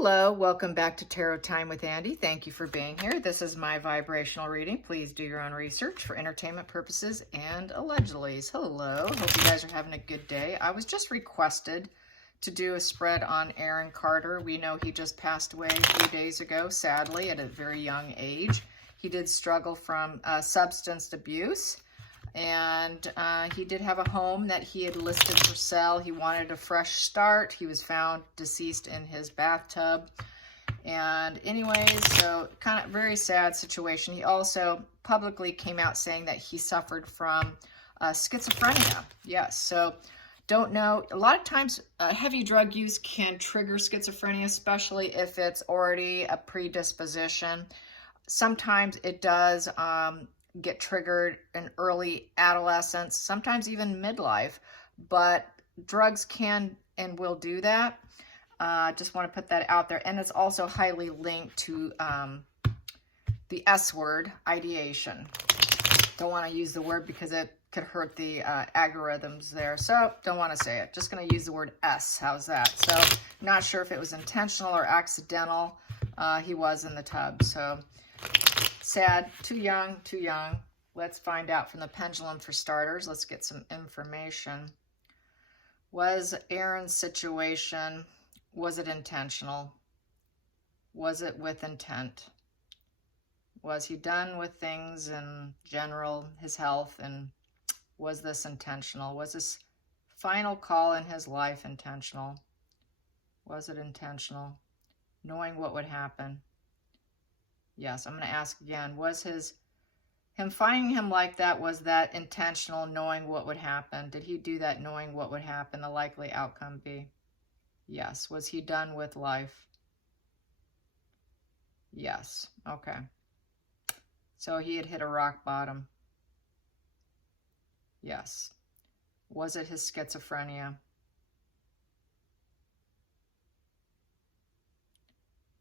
Hello, welcome back to Tarot Time with Andy. Thank you for being here. This is my vibrational reading. Please do your own research for entertainment purposes and allegedly. Hello, hope you guys are having a good day. I was just requested to do a spread on Aaron Carter. We know he just passed away a few days ago, sadly, at a very young age. He did struggle from substance abuse. And he did have a home that he had listed for sale. He wanted a fresh start. He was found deceased in his bathtub. And anyways, so kind of very sad situation. He also publicly came out saying that he suffered from schizophrenia. Yes, so don't know. A lot of times heavy drug use can trigger schizophrenia, especially if it's already a predisposition. Sometimes it does get triggered in early adolescence, sometimes even midlife, but drugs can and will do that. Just want to put that out there. And it's also highly linked to the S word, ideation. Don't want to use the word because it could hurt the algorithms there. So don't want to say it. Just going to use the word S. How's that? So not sure if it was intentional or accidental. He was in the tub. So sad, too young, too young. Let's find out from the pendulum for starters. Let's get some information. Was Aaron's situation, was it intentional? Was it with intent? Was he done with things in general, his health, and was this intentional? Was this final call in his life intentional? Was it intentional? Knowing what would happen? Yes, I'm going to ask again. Was him finding him like that, was that intentional, knowing what would happen? Did he do that knowing what would happen, the likely outcome be? Yes. Was he done with life? Yes. Okay. So he had hit a rock bottom. Yes. Was it his schizophrenia?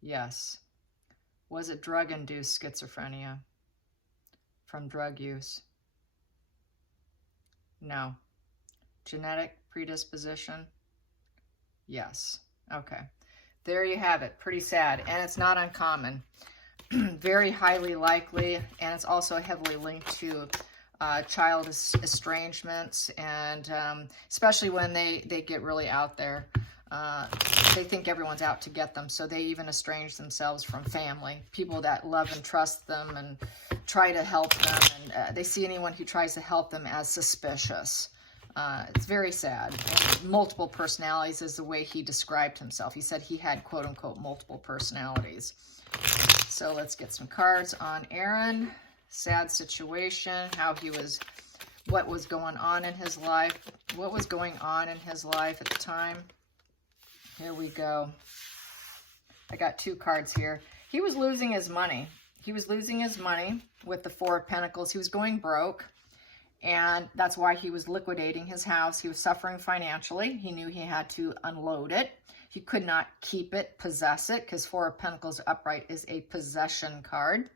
Yes. Was it drug-induced schizophrenia from drug use? No. Genetic predisposition? Yes. Okay. There you have it. Pretty sad. And it's not uncommon. Very highly likely. And it's also heavily linked to child estrangements. And especially when they get really out there. They think everyone's out to get them, so they even estrange themselves from family, people that love and trust them and try to help them, and they see anyone who tries to help them as suspicious. It's very sad. And multiple personalities is the way he described himself. He said he had, quote-unquote, multiple personalities. So let's get some cards on Aaron. Sad situation, how he was, what was going on in his life, what was going on in his life at the time. Here we go. I got two cards here. He was losing his money. He was losing his money with the Four of Pentacles. He was going broke, and that's why he was liquidating his house. He was suffering financially. He knew he had to unload it. He could not keep it, possess it, because Four of Pentacles upright is a possession card.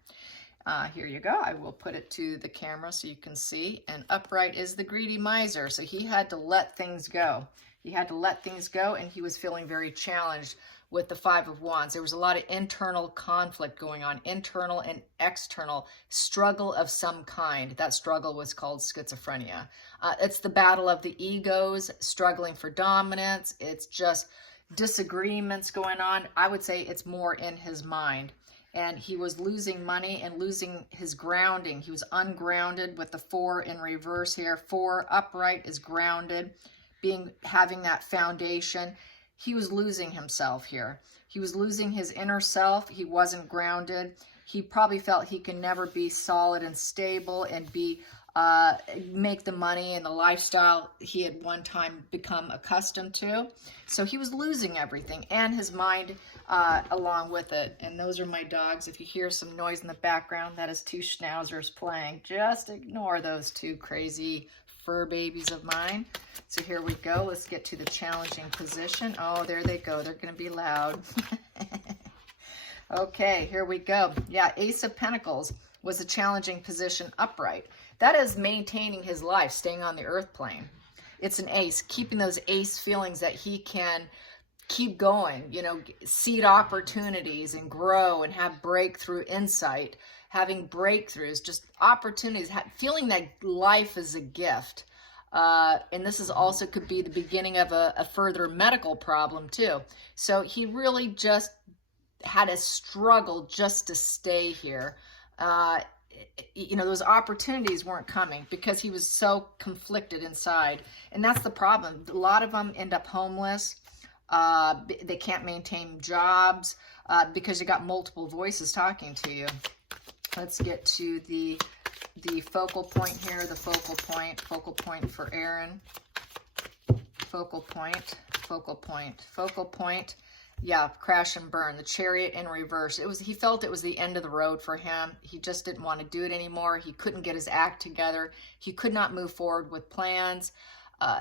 Here you go. I will put it to the camera so you can see. And upright is the greedy miser. So he had to let things go. He had to let things go, and he was feeling very challenged with the Five of Wands. There was a lot of internal conflict going on, internal and external struggle of some kind. That struggle was called schizophrenia. It's the battle of the egos, struggling for dominance. It's just disagreements going on. I would say it's more in his mind. And he was losing money and losing his grounding. He was ungrounded with the Four in reverse here. Four upright is grounded. Having that foundation, he was losing himself here. He was losing his inner self. He wasn't grounded. He probably felt he can never be solid and stable and make the money and the lifestyle he had one time become accustomed to. So he was losing everything, and his mind along with it. And those are my dogs. If you hear some noise in the background, that is two schnauzers playing. Just ignore those two crazy fur babies of mine. So here we go. Let's get to the challenging position. Oh, there they go. They're going to be loud. Okay, here we go. Yeah, Ace of Pentacles was a challenging position upright. That is maintaining his life, staying on the earth plane. It's an ace, keeping those ace feelings that he can keep going, you know, seed opportunities and grow and have breakthrough insight, having breakthroughs, just opportunities, feeling that life is a gift. And this is also could be the beginning of a further medical problem too. So he really just had a struggle just to stay here. You know, those opportunities weren't coming because he was so conflicted inside. And that's the problem. A lot of them end up homeless. They can't maintain jobs because you got multiple voices talking to you. Let's get to the focal point here, the focal point for Aaron. Focal point. Yeah, crash and burn, the Chariot in reverse. He felt it was the end of the road for him. He just didn't want to do it anymore. He couldn't get his act together. He could not move forward with plans.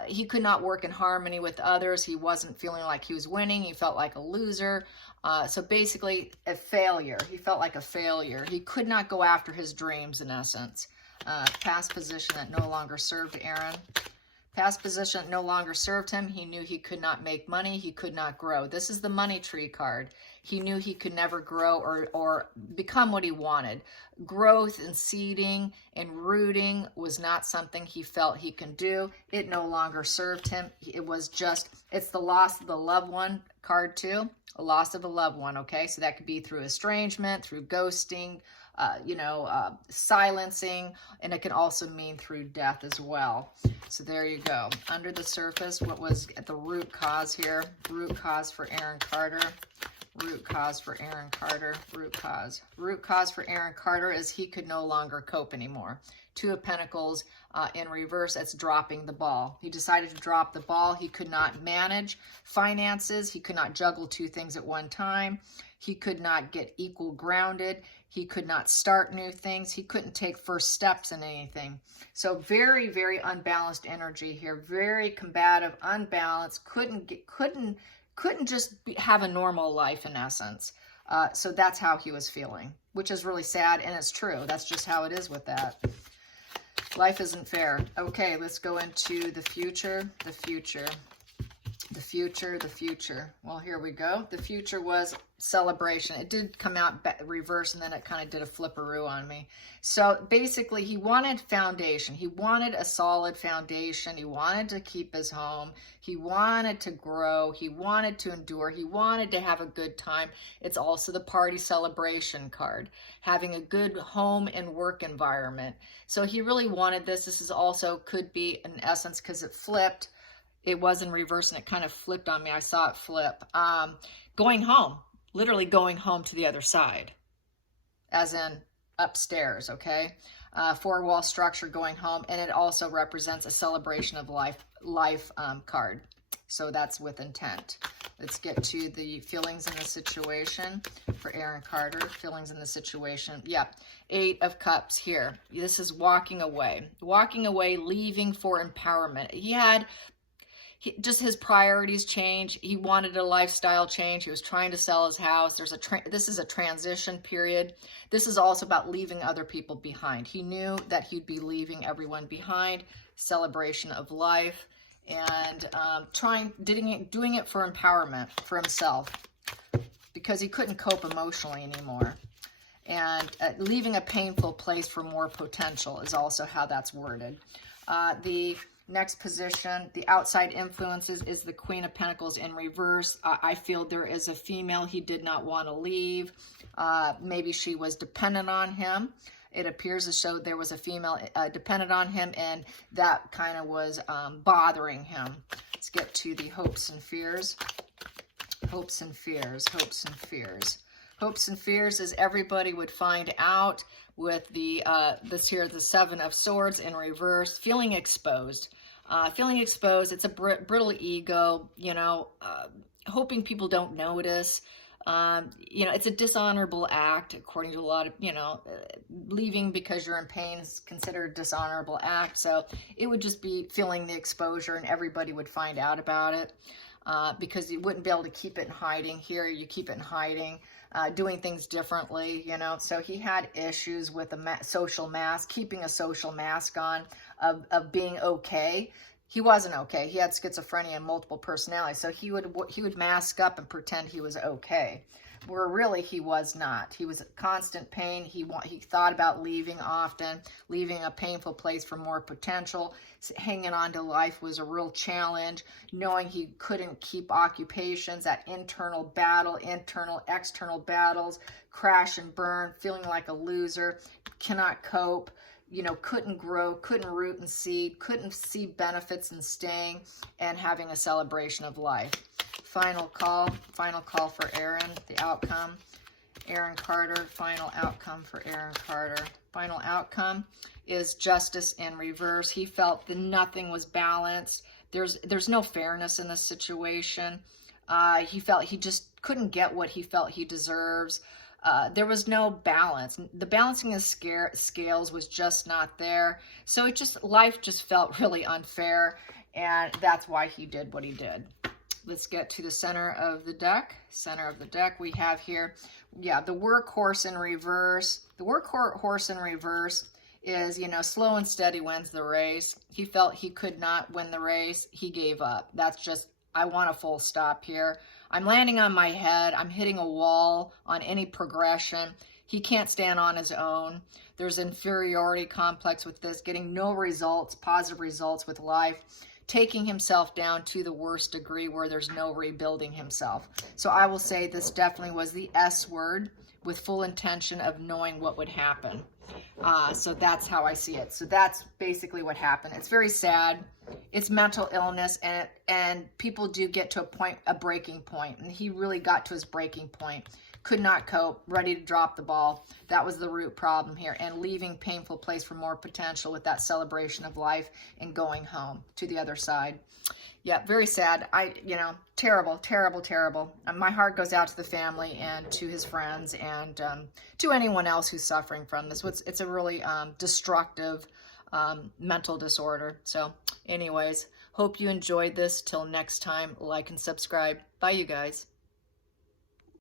He could not work in harmony with others. He wasn't feeling like he was winning. He felt like a loser. So basically a failure. He felt like a failure. He could not go after his dreams in essence. Past position that no longer served Aaron. Past position no longer served him. He knew he could not make money. He could not grow. This is the money tree card. He knew he could never grow or become what he wanted. Growth and seeding and rooting was not something he felt he can do. It no longer served him. It was just, it's the loss of the loved one card too. A loss of a loved one, okay? So that could be through estrangement, through ghosting, silencing, and it can also mean through death as well. So there you go. Under the surface, what was at the root cause here? Root cause for Aaron Carter. Root cause for Aaron Carter. Root cause. Root cause for Aaron Carter is he could no longer cope anymore. Two of Pentacles in reverse, that's dropping the ball. He decided to drop the ball. He could not manage finances. He could not juggle two things at one time. He could not get equal grounded. He could not start new things. He couldn't take first steps in anything. So very, very unbalanced energy here. Very combative, unbalanced. Couldn't just have a normal life in essence. So that's how he was feeling, which is really sad, and it's true. That's just how it is with that. Life isn't fair. Okay, let's go into the future. The future. Well, here we go. The future was celebration. It did come out reverse, and then it kind of did a flipperoo on me. So basically, he wanted foundation. He wanted a solid foundation. He wanted to keep his home. He wanted to grow. He wanted to endure. He wanted to have a good time. It's also the party celebration card, having a good home and work environment. So he really wanted this. This is also could be in essence because it flipped. It was in reverse and it kind of flipped on me. I saw it flip. Going home, literally going home to the other side, as in upstairs, okay? Four-wall structure going home, and it also represents a celebration of life card. So that's with intent. Let's get to the feelings in the situation for Aaron Carter. Feelings in the situation. Yep. 8 of Cups here. This is walking away. Walking away, leaving for empowerment. Just his priorities change. He wanted a lifestyle change. He was trying to sell his house. This is a transition period. This is also about leaving other people behind. He knew that he'd be leaving everyone behind. Celebration of life, and doing it for empowerment for himself, because he couldn't cope emotionally anymore. And leaving a painful place for more potential is also how that's worded. The next position, the outside influences, is the Queen of Pentacles in reverse. I feel there is a female he did not want to leave. Maybe she was dependent on him. It appears as though there was a female dependent on him, and that kind of was bothering him. Let's get to the hopes and fears. Hopes and fears. Hopes and fears. Hopes and fears is everybody would find out with the the 7 of Swords in reverse, feeling exposed. Feeling exposed, it's a brittle ego, hoping people don't notice. It's a dishonorable act, according to a lot of, leaving because you're in pain is considered a dishonorable act. So it would just be feeling the exposure, and everybody would find out about it because you wouldn't be able to keep it in hiding. Here, you keep it in hiding. Doing things differently, so he had issues with a social mask, keeping a social mask on, of being okay. he wasn't okay. He had schizophrenia and multiple personalities. So he would mask up and pretend he was okay, where really he was not. He was constant pain. He thought about leaving often, leaving a painful place for more potential. Hanging on to life was a real challenge. Knowing he couldn't keep occupations, that internal battle, internal, external battles, crash and burn, feeling like a loser, cannot cope. You know, couldn't grow, couldn't root and seed, couldn't see benefits in staying and having a celebration of life. Final call for Aaron, the outcome. Aaron Carter, final outcome for Aaron Carter. Final outcome is justice in reverse. He felt that nothing was balanced. There's no fairness in this situation. He felt he just couldn't get what he felt he deserves. There was no balance. The balancing of scales was just not there. So life just felt really unfair, and that's why he did what he did. Let's get to the center of the deck. Center of the deck we have here, yeah, the workhorse in reverse. The workhorse in reverse is, you know, slow and steady wins the race. He felt he could not win the race. He gave up. That's just, I want a full stop here. I'm landing on my head. I'm hitting a wall on any progression. He can't stand on his own. There's inferiority complex with this, getting no results, positive results with life, taking himself down to the worst degree where there's no rebuilding himself. So I will say this definitely was the S word with full intention of knowing what would happen. So that's how I see it. So that's basically what happened. It's very sad. It's mental illness, and people do get to a breaking point, and he really got to his breaking point. Could not cope, ready to drop the ball. That was the root problem here, and leaving painful place for more potential with that celebration of life and going home to the other side. Yeah, very sad. Terrible, terrible, terrible. My heart goes out to the family and to his friends and to anyone else who's suffering from this. It's a really destructive mental disorder. So anyways, hope you enjoyed this. Till next time, like and subscribe. Bye, you guys.